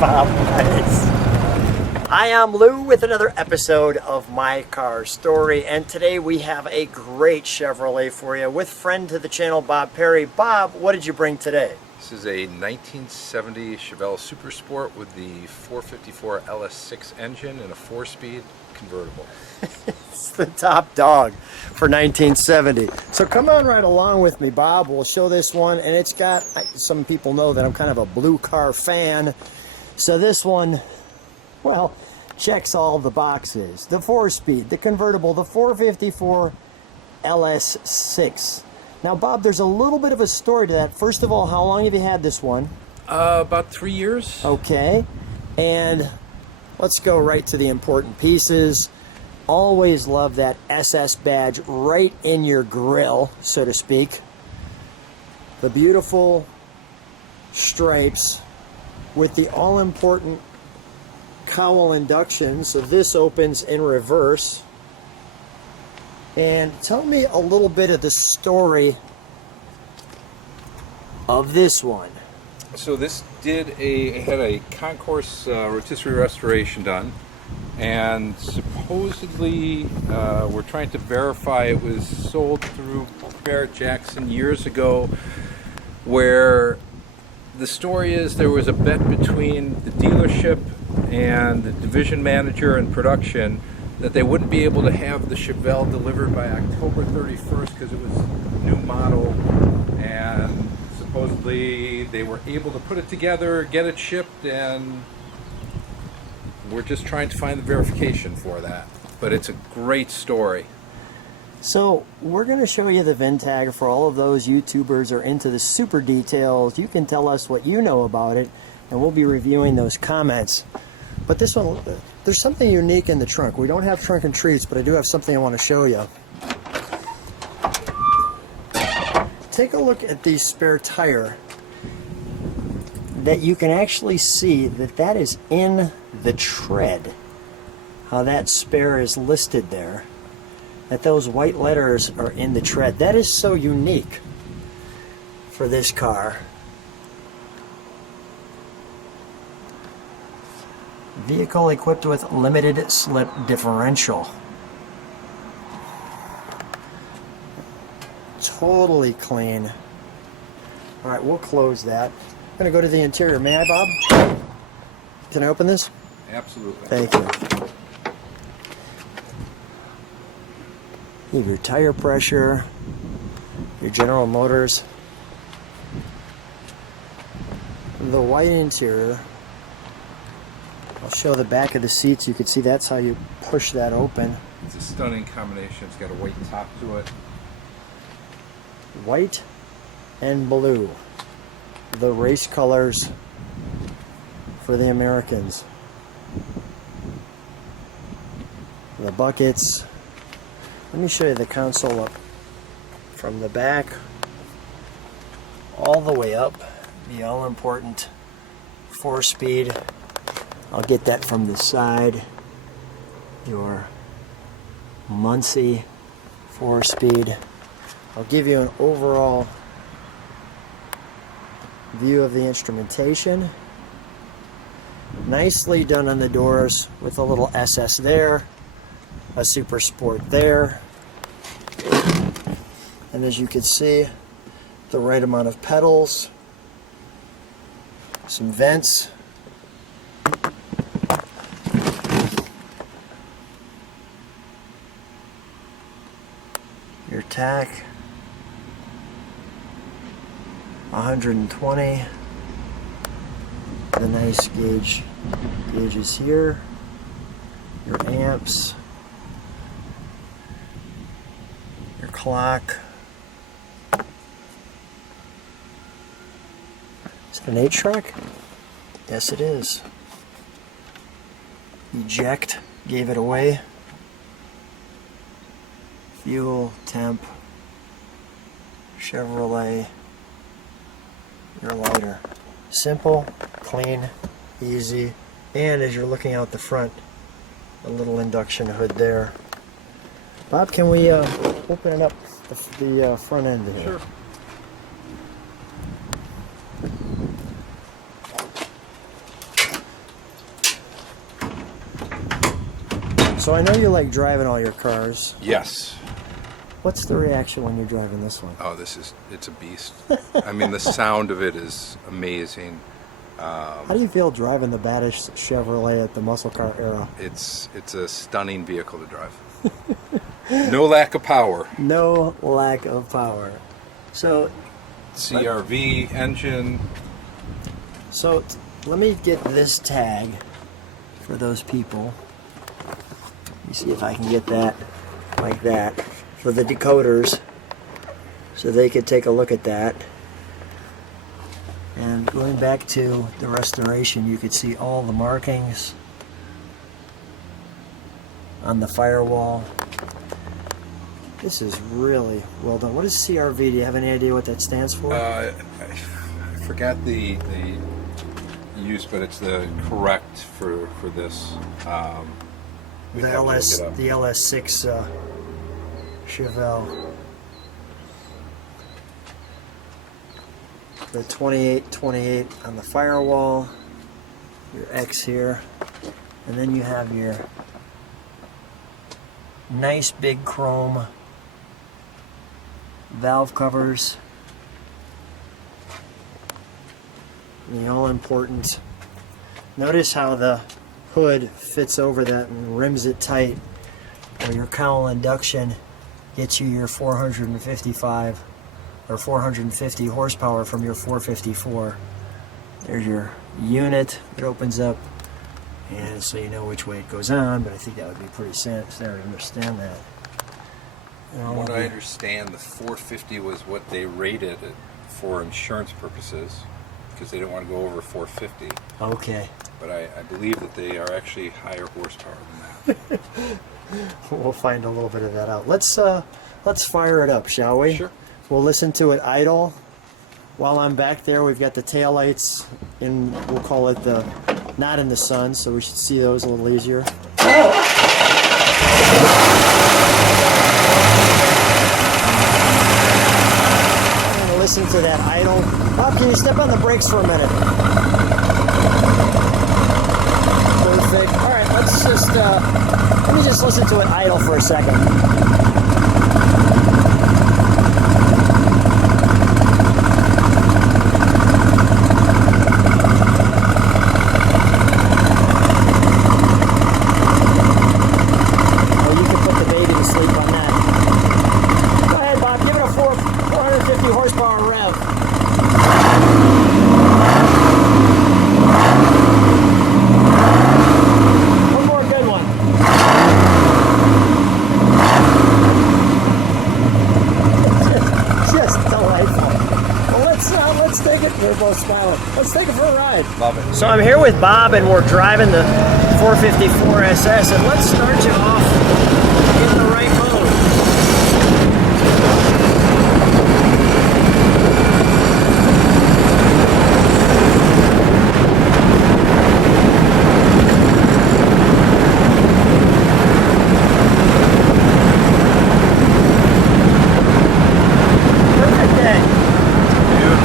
Bob Perrye. Hi, I'm Lou with another episode of My Car Story, and today we have a great Chevrolet for you with friend to the channel, Bob Perrye. Bob, what did you bring today? This is a 1970 Chevelle Super Sport with the 454 LS6 engine and a 4-speed convertible. It's the top dog for 1970. So come on right along with me, Bob. We'll show this one, and it's got, some people know that I'm kind of a blue car fan. So this one, well, checks all the boxes. The 4-speed, the convertible, the 454 LS6. Now, Bob, there's a little bit of a story to that. First of all, how long have you had this one? About 3 years. Okay. And let's go right to the important pieces. Always love that SS badge right in your grill, so to speak. The beautiful stripes with the all-important cowl induction. So this opens in reverse. And tell me a little bit of the story of this one. So this had a concourse rotisserie restoration done, and supposedly we're trying to verify it was sold through Barrett Jackson years ago, where the story is there was a bet between the dealership and the division manager and production that they wouldn't be able to have the Chevelle delivered by October 31st because it was a new model, and supposedly they were able to put it together, get it shipped, and we're just trying to find the verification for that. But it's a great story. So we're going to show you the VIN tag for all of those YouTubers are into the super details. You can tell us what you know about it, and we'll be reviewing those comments. But this one, there's something unique in the trunk. We don't have trunk and treats, but I do have something I want to show you. Take a look at the spare tire. That you can actually see that is in the tread. How that spare is listed there. That those white letters are in the tread. That is so unique for this car. Vehicle equipped with limited slip differential. Totally clean. All right, we'll close that. I'm going to go to the interior. May I, Bob? Can I open this? Absolutely. Thank you. You have your tire pressure, your General Motors, the white interior. I'll show the back of the seats. You can see that's how you push that open. It's a stunning combination. It's got a white top to it. White and blue. The race colors for the Americans. The buckets. Let me show you the console up from the back all the way up. The all-important 4-speed. I'll get that from the side. Your Muncie 4-speed. I'll give you an overall view of the instrumentation. Nicely done on the doors with a little SS there, a Super Sport there, and as you can see, the right amount of pedals, some vents, your tack, 120, the nice gauges here, your amps, your clock. Is it an 8-track? Yes, it is. Eject gave it away. Fuel, temp, Chevrolet, your lighter. Simple, clean, easy, and as you're looking out the front, a little induction hood there. Bob, can we open it up, the front end here? Sure. So I know you like driving all your cars. Yes. What's the reaction when you're driving this one? Oh, it's a beast. I mean, the sound of it is amazing. How do you feel driving the baddest Chevrolet at the muscle car era? It's a stunning vehicle to drive. No lack of power. No lack of power. So CRV engine. So let me get this tag for those people. Let me see if I can get that like that for the decoders so they could take a look at that. And going back to the restoration, you could see all the markings on the firewall. This is really well done. What is CRV? Do you have any idea what that stands for? I forgot the use, but it's the correct for this. The LS6 Chevelle. The 2828 on the firewall, your X here, and then you have your nice big chrome valve covers, the all important. Notice how the hood fits over that and rims it tight, where your cowl induction gets you your 455 or 450 horsepower from your 454. There's your unit that opens up, and so you know which way it goes on, but I think that would be pretty standard to understand that. From what I understand, the 450 was what they rated it for insurance purposes, because they didn't want to go over 450. Okay. But I believe that they are actually higher horsepower than that. We'll find a little bit of that out. Let's fire it up, shall we? Sure. We'll listen to it idle. While I'm back there, we've got the taillights in, we'll call it the, not in the sun, so we should see those a little easier. I'm going to listen to that idle. Bob, can you step on the brakes for a minute? Perfect. All right, let's just, let me just listen to it idle for a second. Let's take it for a ride. Love it. So I'm here with Bob and we're driving the 454 SS, and let's start you off in the right mode. Perfect day.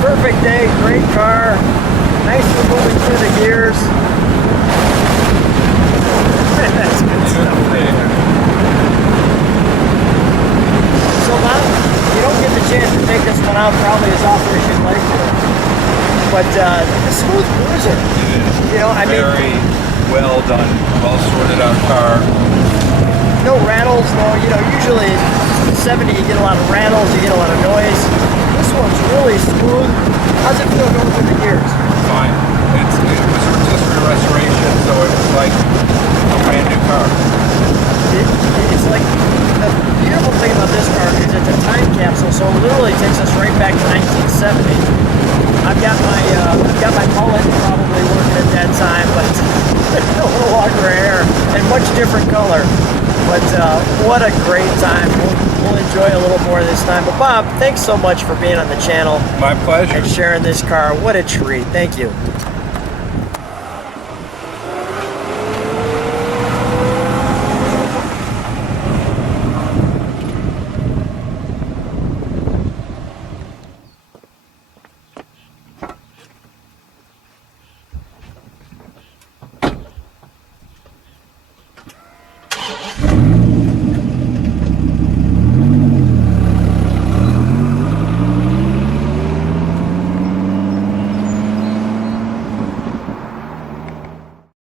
Perfect day, great car. Nicely moving through the gears. That's good stuff. So Bob, you don't get the chance to take this one out probably as often as you'd like to. But the smooth cruiser. You know, I mean, very well done, well sorted out car. No rattles, usually 70 you get a lot of rattles, you get a lot of noise. This one's really smooth. How's it feel going through the gears? Fine. It was a rotisserie restoration, so it was like a brand new car. It's like, the beautiful thing about this car is it's a time capsule, so it literally takes us right back to 1970. I've got my mullet probably working at that time, but a little longer hair and much different color. But what a great time. We'll enjoy a little more this time. But Bob, thanks so much for being on the channel. My pleasure. And sharing this car. What a treat. Thank you.